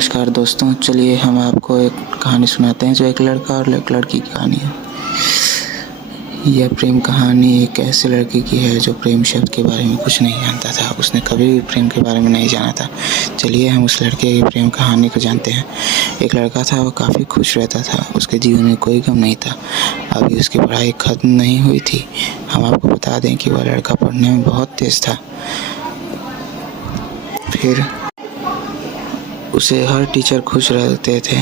नमस्कार दोस्तों, चलिए हम आपको एक कहानी सुनाते हैं जो एक लड़का और एक लड़की की कहानी है। यह प्रेम कहानी एक ऐसे लड़के की है जो प्रेम शब्द के बारे में कुछ नहीं जानता था। उसने कभी भी प्रेम के बारे में नहीं जाना था। चलिए हम उस लड़के की प्रेम कहानी को जानते हैं। एक लड़का था, वो काफ़ी खुश रहता था। उसके जीवन में कोई गम नहीं था। अभी उसकी पढ़ाई ख़त्म नहीं हुई थी। हम आपको बता दें कि वह लड़का पढ़ने में बहुत तेज़ था। फिर उसे हर टीचर खुश रहते थे।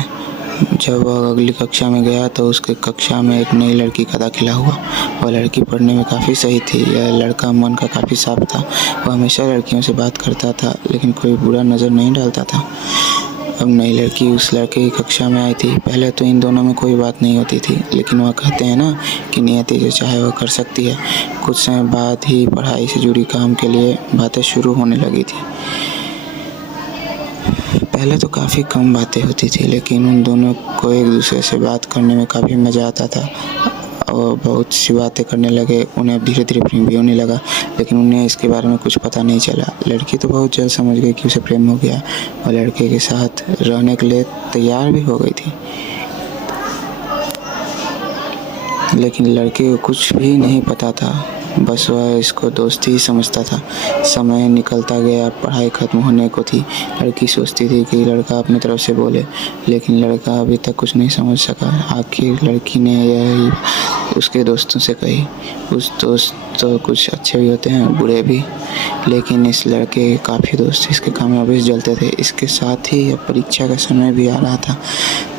जब वह अगली कक्षा में गया तो उसके कक्षा में एक नई लड़की का दाखिला हुआ। वह लड़की पढ़ने में काफ़ी सही थी। यह लड़का मन का काफ़ी साफ था। वह हमेशा लड़कियों से बात करता था, लेकिन कोई बुरा नज़र नहीं डालता था। अब नई लड़की उस लड़के की कक्षा में आई थी। पहले तो इन दोनों में कोई बात नहीं होती थी, लेकिन वह कहते हैं ना कि नियति जो चाहे वह कर सकती है। कुछ समय बाद ही पढ़ाई से जुड़ी काम के लिए बातें शुरू होने लगी थी। पहले तो काफ़ी कम बातें होती थी, लेकिन उन दोनों को एक दूसरे से बात करने में काफ़ी मज़ा आता था और बहुत सी बातें करने लगे। उन्हें धीरे धीरे प्रेम भी होने लगा, लेकिन उन्हें इसके बारे में कुछ पता नहीं चला। लड़की तो बहुत जल्द समझ गई कि उसे प्रेम हो गया और लड़के के साथ रहने के लिए तैयार भी हो गई थी। लेकिन लड़के को कुछ भी नहीं पता था, बस वह इसको दोस्ती ही समझता था। समय निकलता गया, पढ़ाई खत्म होने को थी। लड़की सोचती थी कि लड़का अपनी तरफ से बोले, लेकिन लड़का अभी तक कुछ नहीं समझ सका। आखिर लड़की ने यही उसके दोस्तों से कही। कुछ दोस्त तो कुछ अच्छे भी होते हैं, बुरे भी, लेकिन इस लड़के के काफ़ी दोस्त इसके कामयाबी से जलते थे। इसके साथ ही अब परीक्षा का समय भी आ रहा था,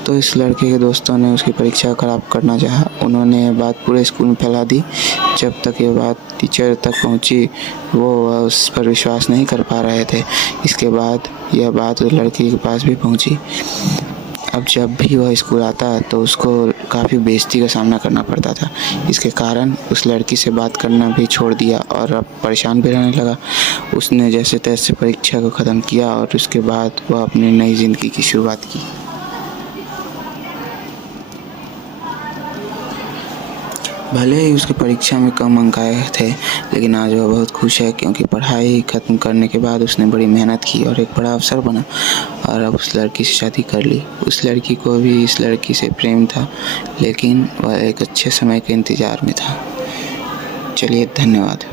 तो इस लड़के के दोस्तों ने उसकी परीक्षा खराब करना चाहा। उन्होंने ये बात पूरे स्कूल में फैला दी। जब तक ये बात टीचर तक पहुंची, वो उस पर विश्वास नहीं कर पा रहे थे। इसके बाद यह बात उस लड़की के पास भी पहुंची। अब जब भी वह स्कूल आता तो उसको काफ़ी बेइज्जती का सामना करना पड़ता था। इसके कारण उस लड़की से बात करना भी छोड़ दिया और अब परेशान भी रहने लगा। उसने जैसे तैसे परीक्षा को ख़त्म किया और उसके बाद वह अपनी नई ज़िंदगी की शुरुआत की। भले ही उसकी परीक्षा में कम अंक आए थे, लेकिन आज वह बहुत खुश है, क्योंकि पढ़ाई ख़त्म करने के बाद उसने बड़ी मेहनत की और एक बड़ा अफसर बना और अब उस लड़की से शादी कर ली। उस लड़की को भी इस लड़की से प्रेम था, लेकिन वह एक अच्छे समय के इंतज़ार में था। चलिए, धन्यवाद।